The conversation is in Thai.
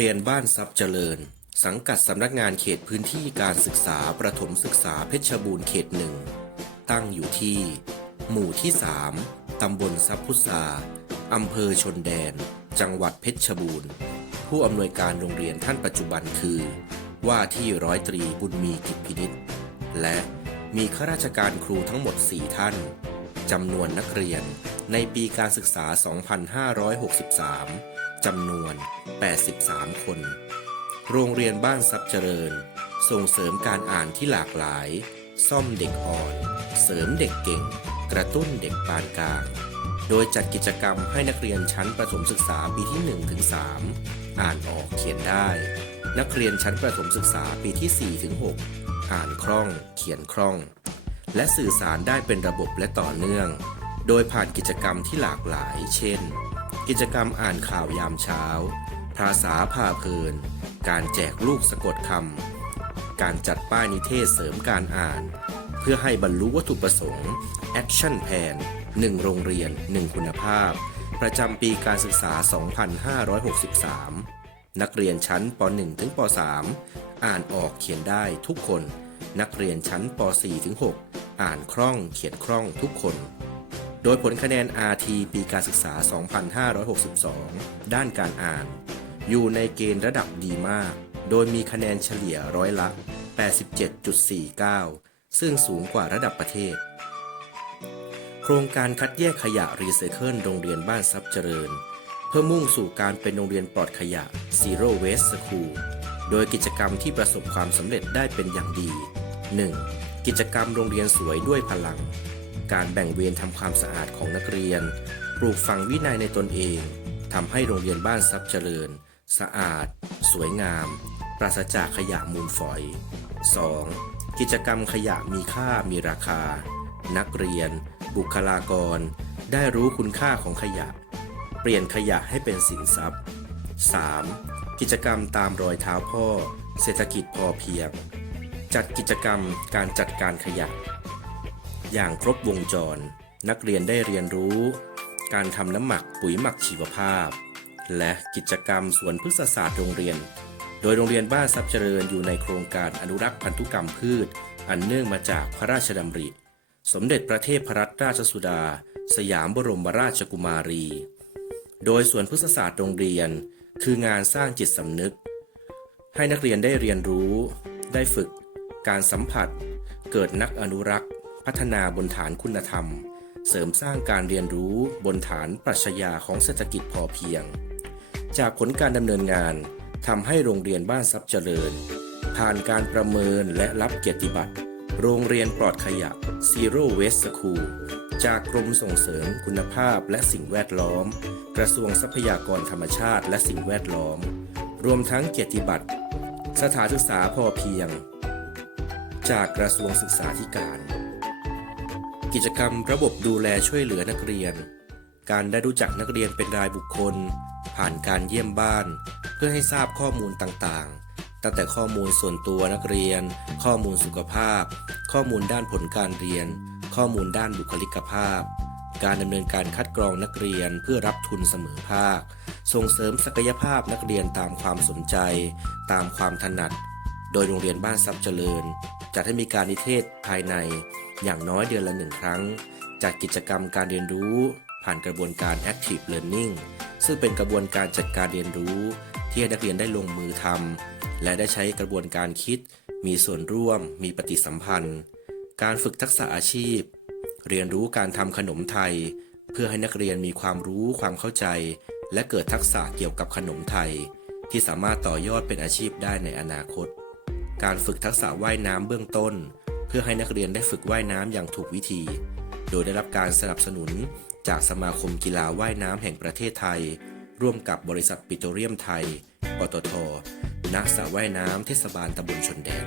เรียนบ้านทรัพย์เจริญ สังกัดสำนักงานเขตพื้นที่การศึกษาประถมศึกษาเพชรบูรณ์เขตหนึ่ง ตั้งอยู่ที่ หมู่ที่ 3 ตำบลทรัพย์พุทราอำเภอชนแดน จังหวัดเพชรบูรณ์ ผู้อำนวยการโรงเรียนท่านปัจจุบันคือ ว่าที่ร้อยตรีบุญมีกิจพินิษและมีข้าราชการครูทั้งหมด 4 ท่าน จำนวนนักเรียนในปีการศึกษา 2563 จำนวน 83 คน โรงเรียนบ้านทรัพย์เจริญ ส่งเสริมการอ่านที่หลากหลาย ซ่อมเด็กอ่อน เสริมเด็กเก่ง กระตุ้นเด็กปานกลาง โดยจัดกิจกรรมให้นักเรียนชั้นประถมศึกษาปีที่1ถึง3อ่านออกเขียนได้ นักเรียนชั้นประถมศึกษาปีที่4ถึง6อ่านคล่อง เขียนคล่อง และสื่อสารได้เป็นระบบและต่อเนื่อง โดยผ่านกิจกรรมที่หลากหลาย เช่น กิจกรรมอ่านข่าวยามเช้า ภาษาพาเพลิน การแจกลูกสะกดคำ การจัดป้ายนิเทศเสริมการอ่าน เพื่อให้บรรลุวัตถุประสงค์ Action Plan 1 โรงเรียน 1 คุณภาพ ประจำปีการศึกษา 2563 นักเรียนชั้นป .1 ถึงป .3 อ่านออกเขียนได้ทุกคน นักเรียนชั้นป .4 ถึง 6 อ่านคล่องเขียนคล่องทุกคน โดยผลคะแนน RT ปีการศึกษา 2562 ด้านการอ่าน อยู่ในเกณฑ์ระดับดีมาก โดยมีคะแนนเฉลี่ยร้อยละ 87.49 ซึ่งสูงกว่าระดับประเทศ โครงการคัดแยกขยะรีไซเคิลโรงเรียนบ้านทรัพย์เจริญ เพื่อมุ่งสู่การเป็นโรงเรียนปลอดขยะ Zero Waste School โดยกิจกรรมที่ประสบความสำเร็จได้เป็นอย่างดี 1. กิจกรรมโรงเรียนสวยด้วยพลัง การแบ่งเวรทำความสะอาดของนักเรียน ปลูกฝังวินัยในตนเองทำให้โรงเรียนบ้านทรัพย์เจริญ สะอาด สวยงาม ปราศจากขยะมูลฝอย 2. กิจกรรมขยะมีค่ามีราคา นักเรียน บุคลากร ได้รู้คุณค่าของขยะ เปลี่ยนขยะให้เป็นสินทรัพย์ 3. กิจกรรมตามรอยเท้าพ่อ เศรษฐกิจพอเพียง จัดกิจกรรมการจัดการขยะ อย่างครบวงจร นักเรียนได้เรียนรู้ การทำน้ำหมักปุ๋ยหมักชีวภาพ และกิจกรรมสวนพฤกษศาสตร์โรงเรียน โดยโรงเรียนบ้านทรัพย์เจริญอยู่ในโครงการอนุรักษ์พันธุกรรมพืช อันเนื่องมาจากพระราชดำริ สมเด็จพระเทพรัตนราชสุดา สยามบรมราชกุมารี โดยสวนพฤกษศาสตร์โรงเรียน คืองานสร้างจิตสำนึก ให้นักเรียนได้เรียนรู้ ได้ฝึก การสัมผัส เกิดนักอนุรักษ์ พัฒนาบนฐานคุณธรรม เสริมสร้างการเรียนรู้บนฐานปรัชญาของเศรษฐกิจพอเพียง จากผลการดำเนินงานทำให้โรงเรียนบ้านทรัพย์เจริญ ผ่านการประเมินและรับเกียรติบัตร โรงเรียนปลอดขยะ Zero Waste School จากกรมส่งเสริมคุณภาพและสิ่งแวดล้อม กระทรวงทรัพยากรธรรมชาติและสิ่งแวดล้อม รวมทั้งเกียรติบัตร สถานศึกษาพอเพียง จากกระทรวงศึกษาธิการ กิจกรรมระบบดูแลช่วยเหลือนักเรียน การได้รู้จักนักเรียนเป็นรายบุคคล ผ่านการเยี่ยมบ้าน เพื่อให้ทราบข้อมูลต่างๆ ตั้งแต่ข้อมูลส่วนตัวนักเรียน ข้อมูลสุขภาพ ข้อมูลด้านผลการเรียน ข้อมูลด้านบุคลิกภาพ การดำเนินการคัดกรองนักเรียนเพื่อรับทุนเสมอภาค ส่งเสริมศักยภาพนักเรียนตามความสนใจ ตามความถนัด โดยโรงเรียนบ้านทรัพย์เจริญจัดให้มีการนิเทศภายใน อย่างน้อยเดือนละหนึ่งครั้ง จัดกิจกรรมการเรียนรู้ ผ่านกระบวนการ Active Learning ซึ่งเป็นกระบวนการจัดการเรียนรู้ ที่ให้นักเรียนได้ลงมือทำและได้ใช้กระบวนการคิด มีส่วนร่วม มีปฏิสัมพันธ์ การฝึกทักษะอาชีพ เรียนรู้การทำขนมไทย เพื่อให้นักเรียนมีความรู้ความเข้าใจ และเกิดทักษะเกี่ยวกับขนมไทย ที่สามารถต่อยอดเป็นอาชีพได้ในอนาคต การฝึกทักษะว่ายน้ำเบื้องต้น เพื่อให้นักเรียนได้ฝึกว่ายน้ำอย่างถูกวิธี โดยได้รับการสนับสนุนจากสมาคมกีฬาว่ายน้ำแห่งประเทศไทย ร่วมกับบริษัทปิโตรเลียมไทย ปตทณสระว่ายน้ำเทศบาลตำบลชนแดน